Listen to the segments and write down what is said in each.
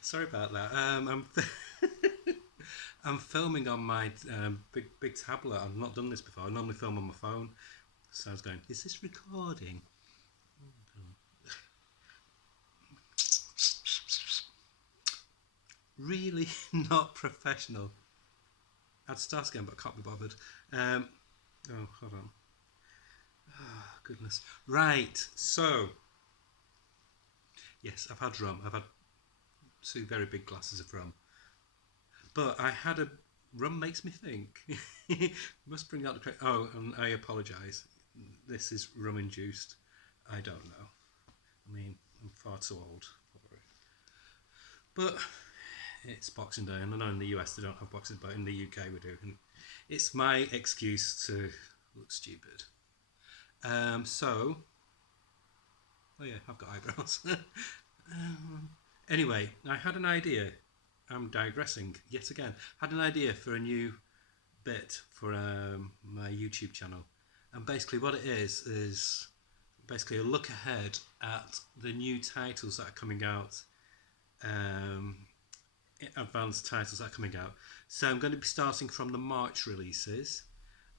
Sorry about that. I'm filming on my big tablet. I've not done this before. I normally film on my phone. So I was going, is this recording? Really not professional. I'd start again, but I can't be bothered. Um, hold on. Oh, goodness. Right. So, yes, I've had rum. I've had two very big glasses of rum. But I had a rum makes me think. Must bring out the correct. Oh, and I apologise. This is rum induced. I don't know. I mean, I'm far too old for it. But it's Boxing Day, and I know in the US they don't have Boxing Day, but in the UK we do. And it's my excuse to look stupid. So, oh yeah, I've got eyebrows. Anyway, I had an idea. I'm digressing yet again. Had an idea for a new bit for my YouTube channel, and basically what it is basically a look ahead at the new titles that are coming out, um, advanced titles that are coming out. So I'm going to be starting from the March releases,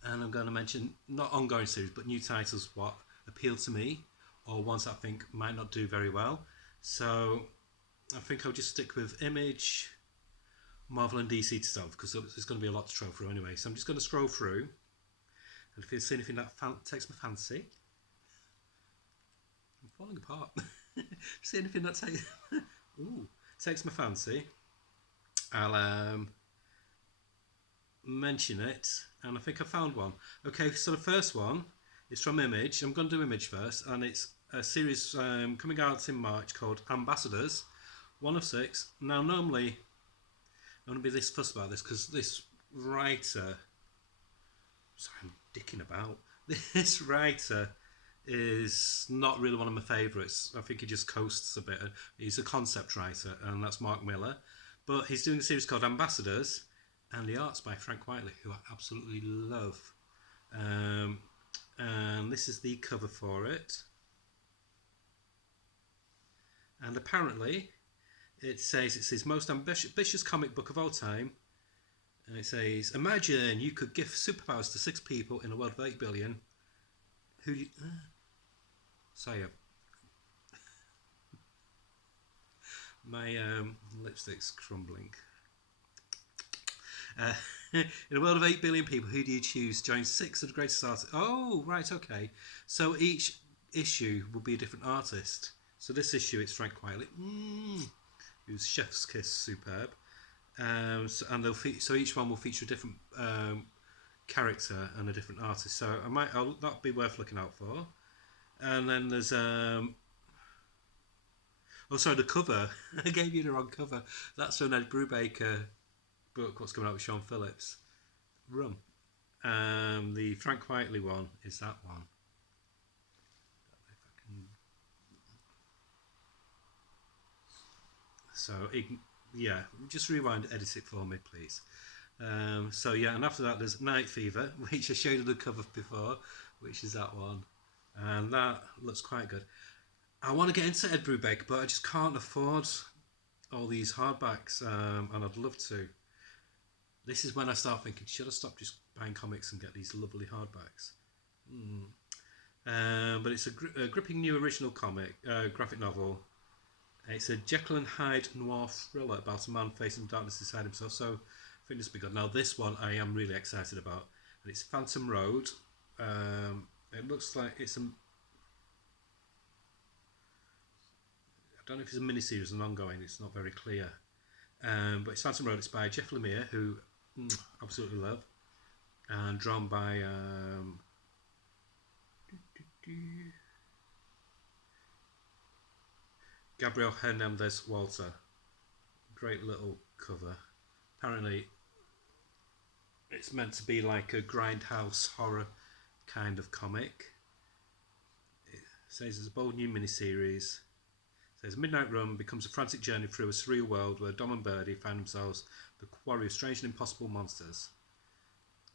and I'm going to mention not ongoing series but new titles what appeal to me or ones that I think might not do very well. So I think I'll just stick with Image, Marvel and DC to start because there's going to be a lot to scroll through anyway. So I'm just going to scroll through, and if you see anything that takes my fancy, I'm falling apart. See anything that takes ooh takes my fancy, I'll mention it. And I think I found one. Okay, so the first one is from Image. I'm going to do Image first, and it's a series coming out in March called Ambassadors. One of six. Now, normally I'm going to be this fussed about this because this writer. Sorry, I'm dicking about. This writer is not really one of my favourites. I think he just coasts a bit. He's a concept writer, and that's Mark Miller. But he's doing a series called Ambassadors, and the art's by Frank Whiteley, who I absolutely love. Um, and this is the cover for it. And apparently, it says it's his most ambitious comic book of all time. And it says, imagine you could give superpowers to 6 people in a world of 8 billion. Who do you. Sorry, my lipstick's crumbling. Uh, in a world of 8 billion people, who do you choose? Join 6 of the greatest artists. Oh, right, okay. So each issue will be a different artist. So this issue, it's Frank Whiteley, who's Chef's Kiss superb. And so each one will feature a different character and a different artist. So that'll be worth looking out for. And then there's oh, sorry, the cover. I gave you the wrong cover. That's an Ed Brubaker book. What's coming out with Sean Phillips? Rum. The Frank Whiteley one is that one. So yeah, just rewind, edit it for me, please. So yeah, and after that there's Night Fever, which I showed you the cover before, which is that one, and that looks quite good. I want to get into Ed Brubaker, but I just can't afford all these hardbacks, and I'd love to. This is when I start thinking, should I stop just buying comics and get these lovely hardbacks? But it's a gripping new original comic, graphic novel. It's a Jekyll and Hyde noir thriller about a man facing darkness inside himself. So I think this will be good. Now this one I am really excited about, and it's Phantom Road. It looks like it's a. I don't know if it's a miniseries or an ongoing. It's not very clear. But it's Phantom Road. It's by Jeff Lemire, who absolutely love, and drawn by Gabriel Hernandez Walter. Great little cover. Apparently, it's meant to be like a grindhouse horror kind of comic. It says it's a bold new miniseries. It says Midnight Run becomes a frantic journey through a surreal world where Dom and Birdie find themselves the quarry of strange and impossible monsters.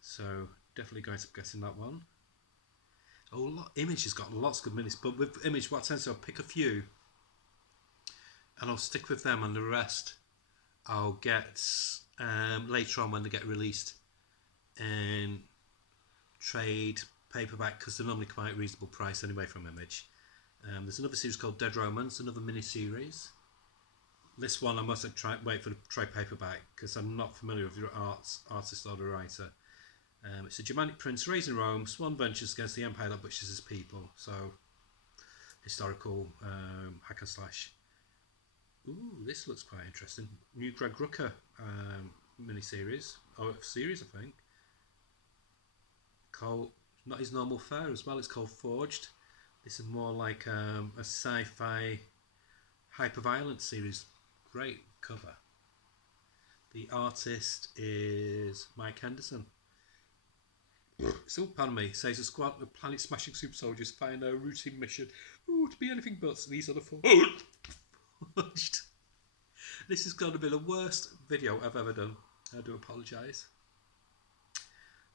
So definitely going to be getting that one. Oh, Image has got lots of good minis, but with Image, what I tend to do, I'll pick a few and I'll stick with them, and the rest I'll get later on when they get released in trade paperback, because they're normally quite reasonable price anyway from Image. There's another series called Dead Romans, another mini series. This one I must wait for the trade paperback because I'm not familiar with the artist or the writer. It's a Germanic prince raised in Rome. Swan ventures against the empire that butchers his people. So historical hack and slash. Ooh, this looks quite interesting. New Greg Rucka mini-series, or series I think. Called, not his normal fare as well, it's called Forged. This is more like a sci-fi hyper-violent series. Great cover. The artist is Mike Henderson. So, pardon me, says a squad of planet-smashing super soldiers find a routine mission. Ooh, to be anything but. So these are the forged. This has got to be the worst video I've ever done. I do apologise.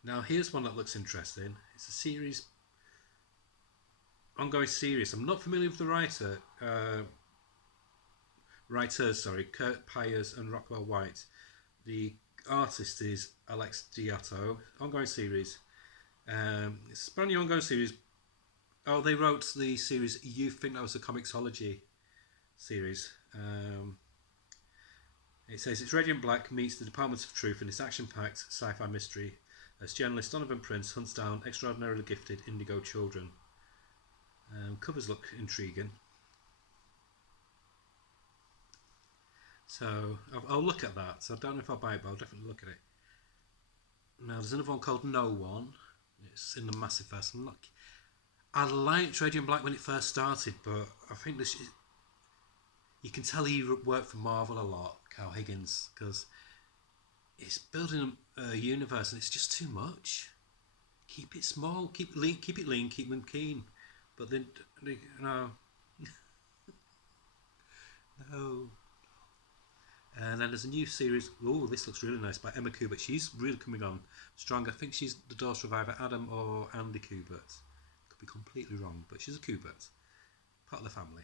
Now here's one that looks interesting. It's a series, ongoing series. I'm not familiar with the writers, Kurt Pyers and Rockwell White. The artist is Alex Diato. Ongoing series. It's a brand new ongoing series. Oh, they wrote the series You Think That Was a Comixology series. It says it's Radiant Black meets the Department of Truth in this action-packed sci-fi mystery as journalist Donovan Prince hunts down extraordinarily gifted indigo children. Covers look intriguing. So I'll look at that. So I don't know if I'll buy it, but I'll definitely look at it. Now there's another one called No One. It's in the Massiverse. I liked Radiant Black when it first started, but I think this you can tell he worked for Marvel a lot, Carl Higgins, because it's building a universe and it's just too much. Keep it small, keep it lean, keep them keen. But then, no. No. And then there's a new series. Oh, this looks really nice, by Emma Kubert. She's really coming on strong. I think she's the daughter of either Adam or Andy Kubert. Could be completely wrong, but she's a Kubert, part of the family.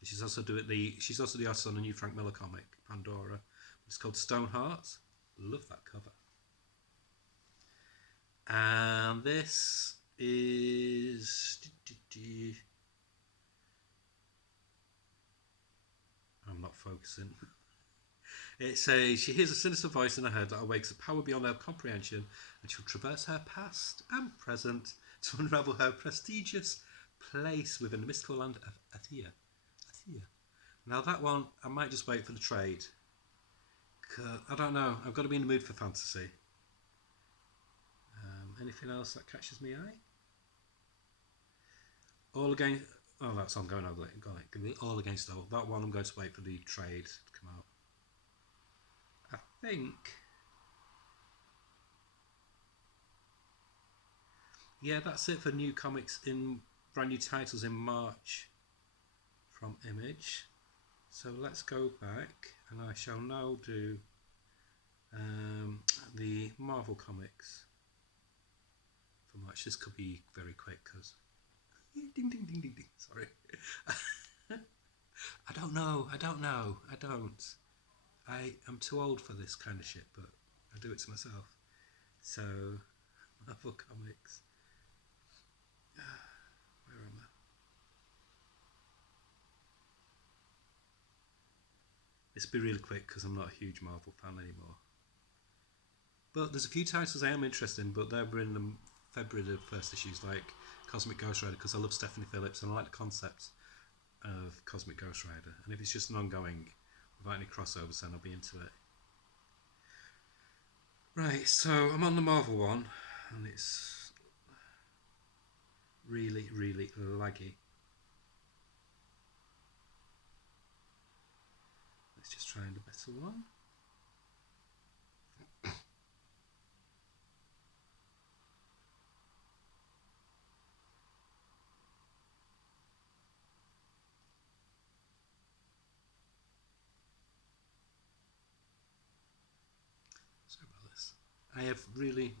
And she's also the artist on a new Frank Miller comic, Pandora. It's called Stoneheart. Love that cover. And this is. I'm not focusing. It says she hears a sinister voice in her head that awakes a power beyond her comprehension, and she'll traverse her past and present to unravel her prestigious place within the mystical land of Athia. Now that one, I might just wait for the trade. I don't know. I've got to be in the mood for fantasy. Anything else that catches my eye? All Against. Oh, that's ongoing. Got it. All Against All. That one I'm going to wait for the trade to come out. I think. Yeah, that's it for new comics in brand new titles in March from Image. So let's go back, and I shall now do the Marvel comics for March. This could be very quick because ding ding ding ding ding. Sorry. I don't know. I am too old for this kind of shit, but I do it to myself. So Marvel comics. Where am I? This will be really quick because I'm not a huge Marvel fan anymore. But there's a few titles I am interested in, but they're in the February, the first issues, like Cosmic Ghost Rider, because I love Stephanie Phillips and I like the concept of Cosmic Ghost Rider. And if it's just an ongoing without any crossovers, then I'll be into it. Right, so I'm on the Marvel one, and it's really, really laggy. Let's just try a better one. Sorry about this. I have really,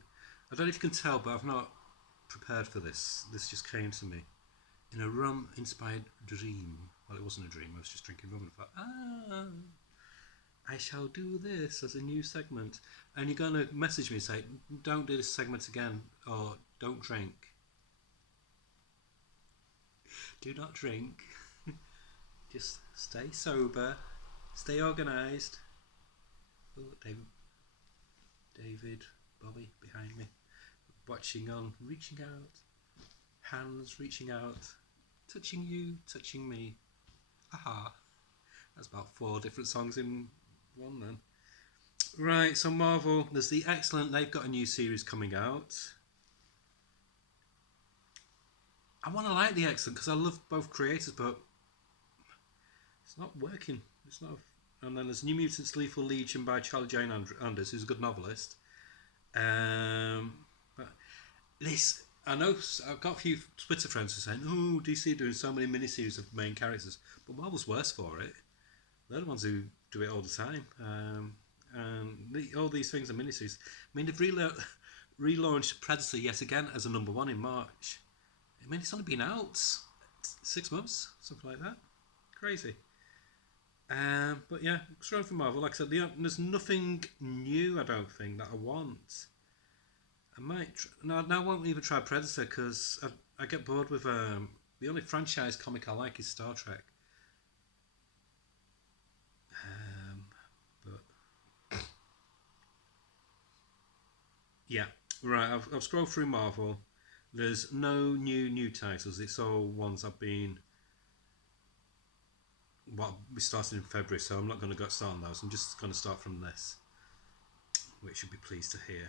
I don't know if you can tell, but I've not prepared for this. This just came to me in a rum-inspired dream Well, it wasn't a dream. I was just drinking rum and I thought, I shall do this as a new segment. And you're going to message me and say, don't do this segment again, or don't drink. Do not drink. Just stay sober. Stay organised. Oh, David, Bobby behind me. Watching on, reaching out. Hands reaching out. Touching you, touching me. Aha. That's about 4 different songs in one then. Right, so Marvel, there's the Excellent, they've got a new series coming out. I want to like the Excellent because I love both creators, but it's not working. It's not. And then there's New Mutants Lethal Legion by Charlie Jane Anders, who's a good novelist. But this, I know I've got a few Twitter friends who are saying, oh, DC doing so many miniseries of main characters, but Marvel's worse for it. They're the ones who do it all the time. All these things are miniseries. I mean, they've relaunched Predator yet again as a #1 in March. I mean, it's only been out 6 months, something like that. Crazy. But yeah, strong for Marvel. Like I said, there's nothing new, I don't think, that I want. I might. No, I won't even try Predator because I get bored with. The only franchise comic I like is Star Trek. But yeah, right. I've scrolled through Marvel. There's no new titles. It's all ones I've been. Well, we started in February, so I'm not going to go start on those. I'm just going to start from this, which you'll be pleased to hear.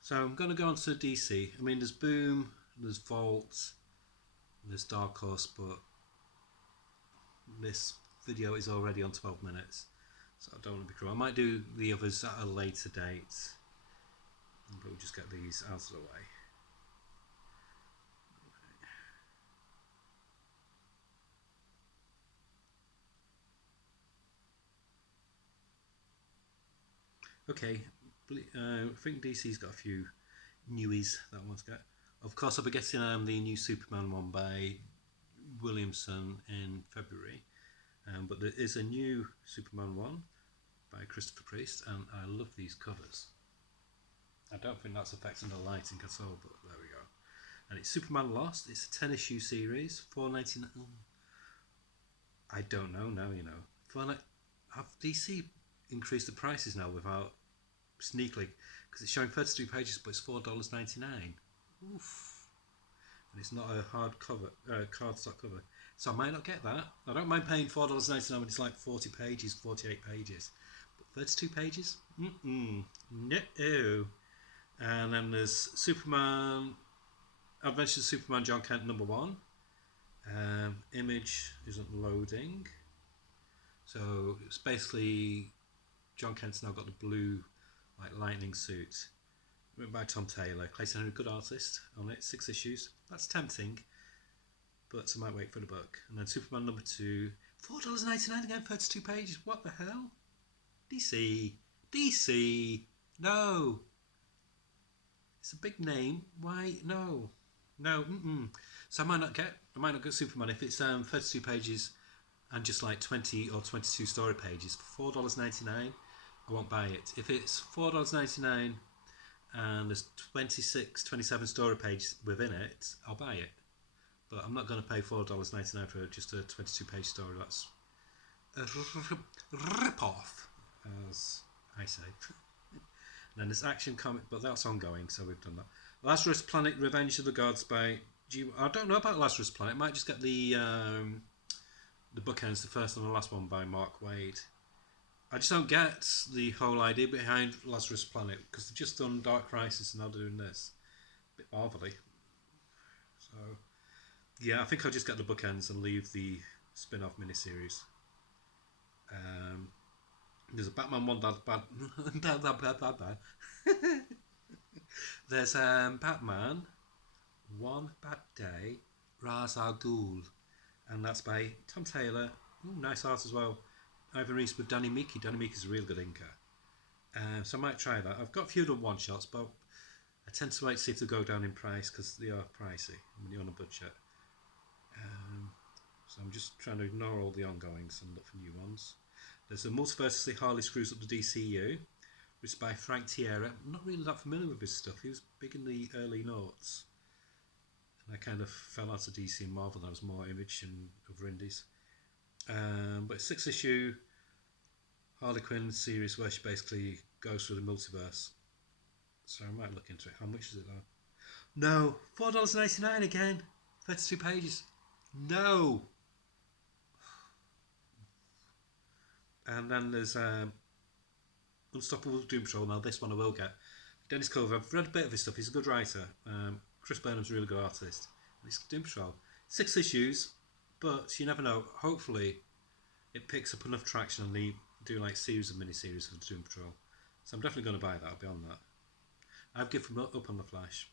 So I'm going to go on to DC. I mean, there's Boom, there's Vault, there's Dark Horse, but this video is already on 12 minutes, so I don't want to be cruel. I might do the others at a later date, but we'll just get these out of the way. Okay, I think DC's got a few newies that I want to get. Of course, I'll be getting the new Superman one by Williamson in February, but there is a new Superman one by Christopher Priest, and I love these covers. I don't think that's affecting the lighting at all, but there we go. And it's Superman Lost. It's a 10-issue series, $4.99. I don't know now, you know. Have DC increased the prices now without sneakily? Because it's showing 32 pages, but it's $4.99. Oof. And it's not a hard cover, cardstock cover. So I might not get that. I don't mind paying $4.99 when it's like 40 pages, 48 pages. But 32 pages? No. And then there's Superman, Adventures of Superman John Kent #1. Image isn't loading. So it's basically John Kent's now got the blue like lightning suit. Written by Tom Taylor. Clayton Henry, good artist on it. 6 issues. That's tempting, but I might wait for the book. And then Superman #2, $4.99 again, 32 pages. What the hell? DC, no. It's a big name. Why? No. So I might not get Superman if it's 32 pages and just like 20 or 22 story pages for $4.99. I won't buy it. If it's $4.99 and there's 26, 27 story pages within it, I'll buy it. But I'm not going to pay $4.99 for just a 22 page story. That's a rip-off, as I say. And then there's Action Comic, but that's ongoing, so we've done that. Lazarus Planet Revenge of the Gods by I don't know about Lazarus Planet. I might just get the bookends, the first and the last one by Mark Waid. I just don't get the whole idea behind Lazarus Planet, because they've just done Dark Crisis and now they're doing this. A bit marvelly. So, yeah, I think I'll just get the bookends and leave the spin-off miniseries. There's a Batman one that's bad. There's Batman One Bad Day, Ra's al Ghul, and that's by Tom Taylor. Ooh, nice art as well. Ivan Reis with Danny Meeky. Danny Meeky's a real good inker. So I might try that. I've got a few other one-shots, but I tend to wait to see if they go down in price because they are pricey when you're on a budget. So I'm just trying to ignore all the ongoings and look for new ones. There's a Multiversity Harley Screws Up the DCU, which is by Frank Tierra. I'm not really that familiar with his stuff. He was big in the early noughts. And I kind of fell out of DC and Marvel. I was more Image and other indies. But 6-issue Harley Quinn series where she basically goes through the multiverse. So I might look into it. How much is it though? No, $4.99 again. 32 pages. No. And then there's Unstoppable Doom Patrol. Now this one I will get. Dennis Culver. I've read a bit of his stuff. He's a good writer. Chris Burnham's a really good artist. It's Doom Patrol. 6 issues, but you never know. Hopefully, it picks up enough traction and they do like series of mini-series of Doom Patrol. So I'm definitely going to buy that. I'll be on that. I've given up on the Flash.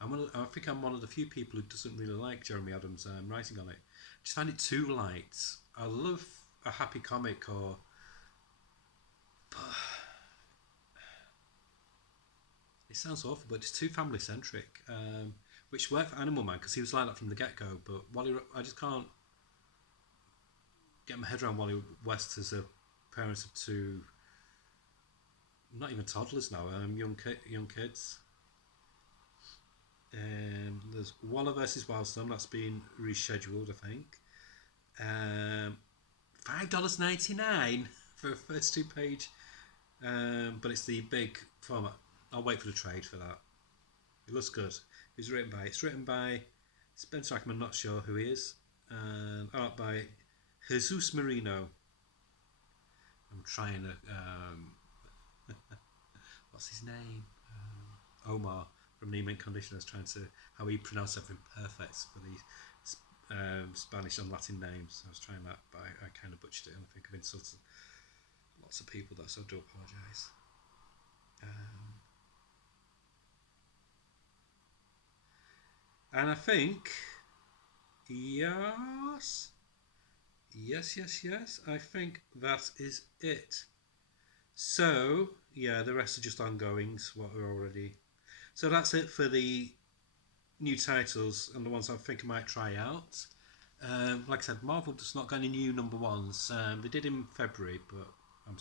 I think I'm one of the few people who doesn't really like Jeremy Adams' writing on it. I just find it too light. I love a happy comic or... It sounds awful, but it's too family-centric. Which worked for Animal Man because he was like that from the get-go. But I just can't get my head around Wally West as a parent of two, not even toddlers now, young kids. There's Waller versus Wildstorm, that's been rescheduled, I think. $5.99 for a 32-page, but it's the big format. I'll wait for the trade for that. It looks good. It's written by Spencer Ackerman, not sure who he is, and art by Jesus Marino. I'm trying to what's his name? Omar from Near Mint Conditioners, trying to how he pronounced everything perfect for the Spanish and Latin names. I was trying that, but I kind of butchered it, and I think I've insulted lots of people there, so I do apologise. And I think, yes, I think that is it. So, yeah, the rest are just ongoings, what are already. So that's it for the new titles and the ones I think I might try out. Like I said, Marvel does not got any new number ones. They did in February, but I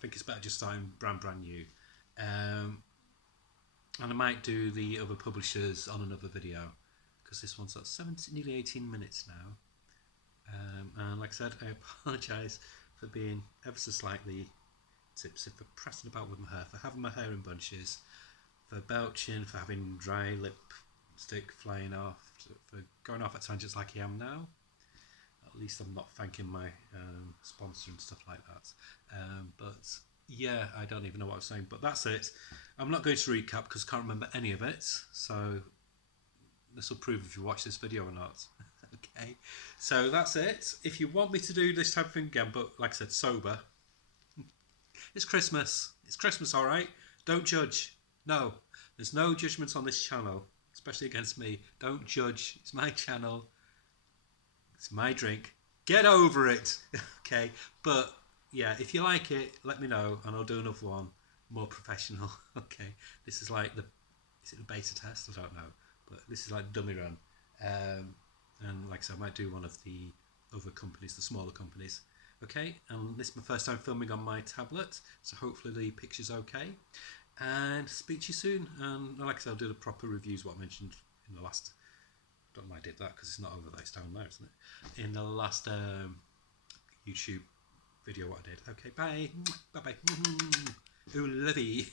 think it's better just starting brand new. And I might do the other publishers on another video because this one's at nearly 18 minutes now. And like I said, I apologise for being ever so slightly tipsy, for pressing about with my hair, for having my hair in bunches, for belching, for having dry lipstick flying off, for going off at tangents like I am now. At least I'm not thanking my sponsor and stuff like that. But yeah, I don't even know what I was saying, but that's it. I'm not going to recap because I can't remember any of it, so this will prove if you watch this video or not. Okay, so that's it. If you want me to do this type of thing again, but like I said, sober, it's Christmas. It's Christmas, all right? Don't judge. No, there's no judgments on this channel, especially against me. Don't judge. It's my channel. It's my drink. Get over it. Okay, but yeah, if you like it, let me know and I'll do another one more professional. Okay, this is like is it the beta test? I don't know, but this is like dummy run. And like I said, I might do one of the other companies, the smaller companies. Okay, and this is my first time filming on my tablet, so hopefully the picture's okay. And speak to you soon. And like I said, I'll do the proper reviews, what I mentioned in the last. I don't know why I did that because it's not over there, it's down there, isn't it? In the last YouTube video, what I did. Okay, bye. Bye bye. Ooh, lovey.